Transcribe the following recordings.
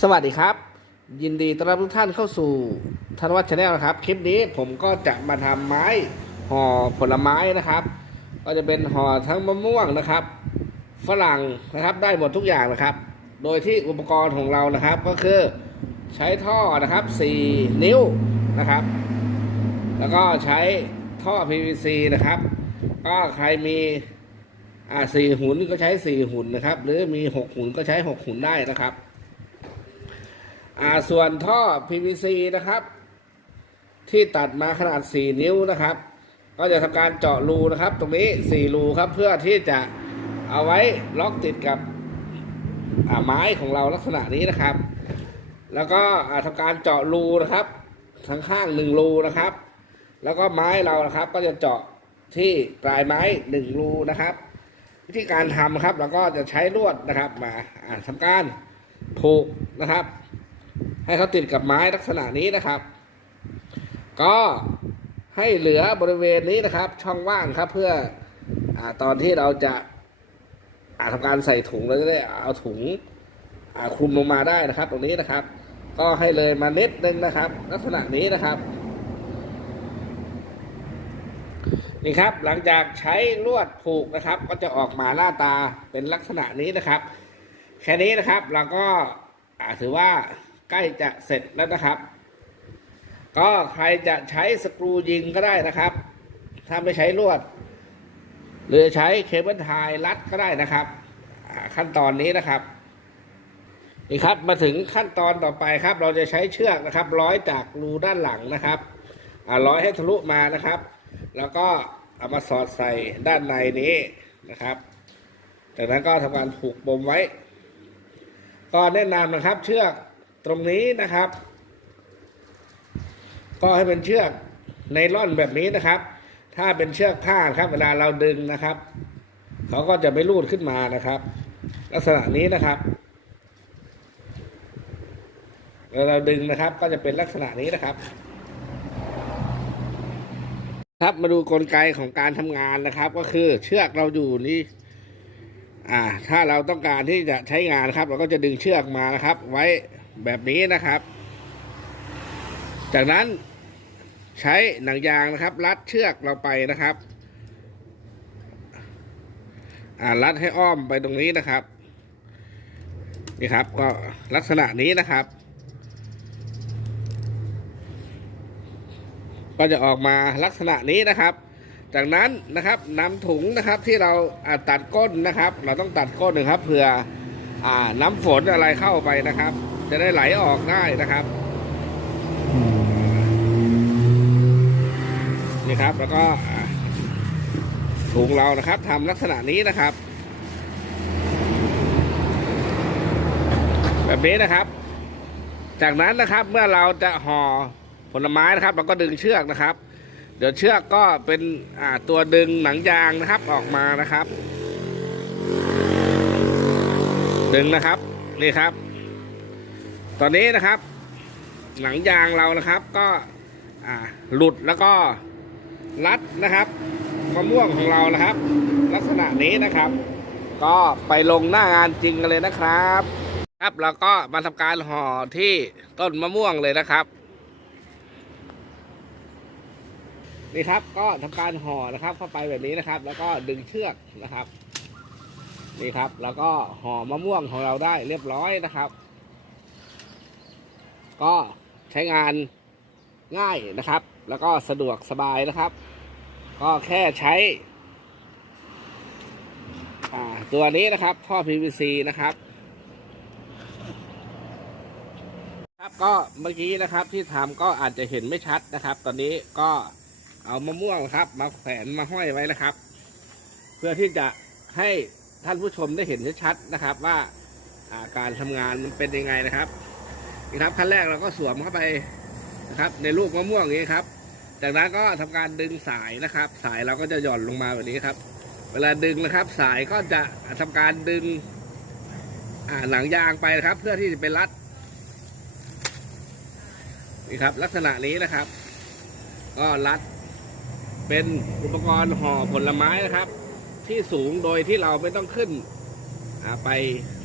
สวัสดีครับ ยินดีต้อนรับทุกท่านเข้าสู่ธนวัฒน์ชาแนลนะครับ คลิปนี้ผมก็จะมาทำไม้ห่อผลไม้นะครับ ก็จะเป็นห่อทั้งมะม่วงนะครับ ฝรั่งนะครับได้หมดทุกอย่างนะครับ โดยที่อุปกรณ์ของเรานะครับ ก็คือใช้ท่อนะครับ 4 นิ้วนะครับ แล้วก็ใช้ท่อ PVC นะครับ ก็ใครมีอ่าสี่หุ่นก็ใช้สี่หุ่นนะครับ หรือมีหกหุ่นก็ใช้หกหุ่นได้นะครับ อ่าส่วนท่อ PVC นะครับ ที่ตัดมาขนาด 4 นิ้วนะครับ ก็จะทำการเจาะรูนะครับ ตรงนี้ 4 รูครับเพื่อที่จะเอาไว้ล็อกติดกับอ่าไม้ของเราลักษณะนี้นะครับ แล้วก็อ่าทำการเจาะรูนะครับทางข้างหนึ่งรูนะครับ แล้วก็ไม้เรานะครับ ก็จะเจาะที่ปลายไม้หนึ่งรูนะครับ วิธีการทำครับเราก็จะใช้ลวดนะครับ มาอ่าทำการผูกนะครับ ให้เขาติดกับไม้ลักษณะนี้นะครับ ก็ให้เหลือบริเวณนี้นะครับ ช่องว่างครับเพื่ออตอนที่เราจะอาทำการใส่ถุงเราจะได้เอาถุงคลุมลงมาได้นะครับ ตรงนี้นะครับ ก็ให้เลยมาเน็ตนึงนะครับ ลักษณะนี้นะครับนี่ครับหลังจากใช้ลวดผูกนะครับ ก็จะออกมาหน้าตาเป็นลักษณะนี้นะครับ แค่นี้นะครับเราก็ถือว่า ใกล้จะเสร็จแล้วนะครับ ก็ใครจะใช้สกรูยิงก็ได้นะครับ ถ้าไม่ใช้ลวด หรือใช้เคเบิลไทยรัดก็ได้นะครับ ขั้นตอนนี้นะครับนี่ครับมาถึงขั้นตอนต่อไปครับ เราจะใช้เชือกนะครับ ร้อยจากรูด้านหลังนะครับร้อยให้ทะลุมานะครับ แล้วก็เอามาสอดใส่ด้านในนี้นะครับจากนั้นก็ทำการผูกปมไว้ ก็แนะนำนะครับ เชือก ตรงนี้นะครับ ก็ให้เป็นเชือกไนล่อนแบบนี้นะครับ ถ้าเป็นเชือกผ้าครับ เวลาเราดึงนะครับเขาก็จะไม่รูดขึ้นมานะครับ ลักษณะนี้นะครับเวลาเราดึงนะครับก็จะเป็นลักษณะนี้นะครับ ครับมาดูกลไกของการทำงานนะครับ ก็คือเชือกเราอยู่นี่อ่า ถ้าเราต้องการที่จะใช้งานนะครับ เราก็จะดึงเชือกมานะครับ ไว้ แบบนี้นะครับ จากนั้นใช้หนังยางนะครับ รัดเชือกเราไปนะครับ อ่ารัดให้อ้อมไปตรงนี้นะครับ นี่ครับ ก็ลักษณะนี้นะครับ ก็จะออกมาลักษณะนี้นะครับ จากนั้นนะครับนำถุงนะครับที่เราอ่าตัดก้นนะครับ เราต้องตัดก้นนะครับเผื่ออ่าน้ำฝนอะไรเข้าไปนะครับ จะได้ไหลออกได้นะครับนี่ครับ แล้วก็ถุงเรานะครับทำลักษณะนี้นะครับ แบบนี้นะครับ จากนั้นนะครับเมื่อเราจะห่อผลไม้นะครับ เราก็ดึงเชือกนะครับ เดี๋ยวเชือกก็เป็นตัวดึงหนังยางนะครับออกมานะครับ ดึงนะครับนี่ครับ ตอนนี้นะครับหนังยางเรานะครับก็หลุดแล้วก็รัดนะครับมะม่วงของเรานะครับ ลักษณะนี้นะครับ ก็ไปลงหน้างานจริงกันเลยนะครับ ครับเราก็มาทำการห่อที่ต้นมะม่วงเลยนะครับนี่ครับก็ทำการห่อนะครับ เข้าไปแบบนี้นะครับ แล้วก็ดึงเชือกนะครับนี่ครับ แล้วก็ห่อมะม่วงของเราได้เรียบร้อยนะครับ ก็ใช้งานง่ายนะครับ แล้วก็สะดวกสบายนะครับ ก็แค่ใช้ตัวนี้นะครับ ท่อ PVC นะครับ ครับก็เมื่อกี้นะครับที่ทำก็อาจจะเห็นไม่ชัดนะครับ ตอนนี้ก็เอามะม่วงครับ มาแขวนมาห้อยไว้นะครับ เพื่อที่จะให้ท่านผู้ชมได้เห็นชัดๆนะครับว่าอ่าการทำงานมันเป็นยังไงนะครับ นี่ครับขั้นแรกเราก็สวมเข้าไปนะครับ ในลูกมะม่วงอย่างนี้ครับ จากนั้นก็ทำการดึงสายนะครับ สายเราก็จะหย่อนลงมาแบบนี้ครับ เวลาดึงนะครับ สายก็จะทำการดึงหนังยางไปนะครับ เพื่อที่จะไปรัดนี่ครับ ลักษณะนี้นะครับ ก็รัดเป็นอุปกรณ์ห่อผลไม้นะครับ ที่สูงโดยที่เราไม่ต้องขึ้นไป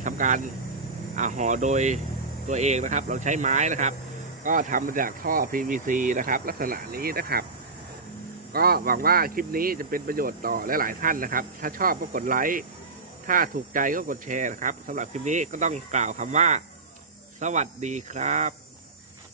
ทำการห่อโดย ตัวเองนะครับ เราใช้ไม้นะครับ ก็ทำมาจากท่อ PVC นะครับ ลักษณะนี้นะครับ ก็หวังว่าคลิปนี้จะเป็นประโยชน์ต่อหลายๆท่านนะครับ ถ้าชอบก็กดไลค์ถ้าถูกใจก็กดแชร์นะครับสำหรับคลิปนี้ก็ต้องกล่าวคำว่า สวัสดีครับ